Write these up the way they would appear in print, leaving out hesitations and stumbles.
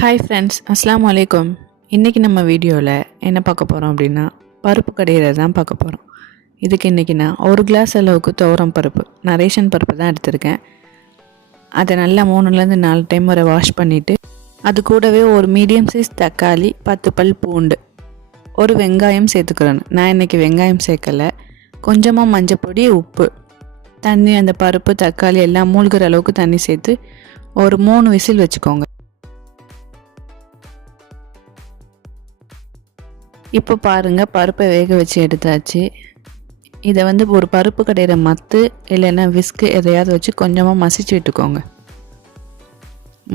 Hi friends, அஸ்ஸலாமு அலைக்கும். இன்றைக்கி நம்ம வீடியோவில் என்ன பார்க்க போகிறோம் அப்படின்னா, பருப்பு கடையிறது தான் பார்க்க போகிறோம். இதுக்கு இன்றைக்கி நான் 1 கிளாஸ் அளவுக்கு துவரம் பருப்பு, நான் ரேஷன் பருப்பு தான் எடுத்திருக்கேன். அதை நல்லா 3லேருந்து 4 டைம் வரை வாஷ் பண்ணிவிட்டு, அது கூடவே ஒரு மீடியம் சைஸ் தக்காளி, 10 பல் பூண்டு, ஒரு வெங்காயம் சேர்த்துக்கிறேன். நான் இன்றைக்கி வெங்காயம் சேர்க்கலை. கொஞ்சமாக மஞ்சப்பொடி, உப்பு, தண்ணி, அந்த பருப்பு தக்காளி எல்லாம் மூழ்கிற அளவுக்கு தண்ணி சேர்த்து ஒரு 3 விசில் வச்சுக்கோங்க. இப்போ பாருங்கள், பருப்பை வேக வச்சு எடுத்தாச்சு. இதை ஒரு பருப்பு கடையிற மத்து இல்லைன்னா விஸ்கு எதையாவது வச்சு கொஞ்சமாக மசிச்சு விட்டுக்கோங்க.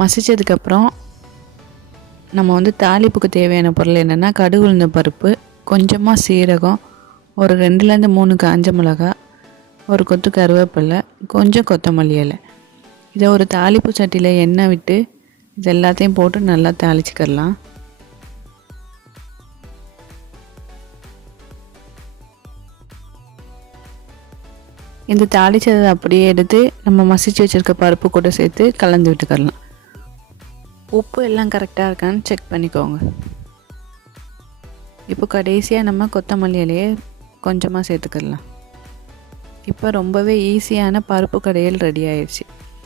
மசித்ததுக்கப்புறம் நம்ம தாளிப்புக்கு தேவையான பொருள் என்னென்னா, கடுகு உளுந்த பருப்பு, கொஞ்சமாக சீரகம், ஒரு 2லேருந்து 3 காஞ்ச மிளகாய், ஒரு கொத்து கருவேப்பிலை, கொஞ்சம் கொத்தமல்லி இலை. இதை ஒரு தாளிப்பு சட்டியில் எண்ணெய் விட்டு இது எல்லாத்தையும் போட்டு நல்லா தாளிச்சுக்கிடலாம். இந்த தாளிச்சதை அப்படியே எடுத்து நம்ம மசிச்சு வச்சுருக்க பருப்பு கூட சேர்த்து கலந்து விட்டுக்கலாம். உப்பு எல்லாம் கரெக்டாக இருக்கான்னு செக் பண்ணிக்கோங்க. இப்போ கடைசியாக நம்ம கொத்தமல்லி இலையை கொஞ்சமாக சேர்த்துக்கலாம். இப்போ ரொம்பவே ஈஸியான பருப்பு கடையல் ரெடி ஆயிடுச்சு.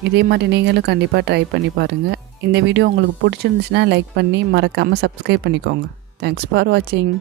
இதே மாதிரி நீங்களும் கண்டிப்பாக ட்ரை பண்ணி பாருங்கள். இந்த வீடியோ உங்களுக்கு பிடிச்சிருந்துச்சுன்னா லைக் பண்ணி மறக்காமல் சப்ஸ்கிரைப் பண்ணிக்கோங்க. தேங்க்ஸ் ஃபார் வாட்சிங்.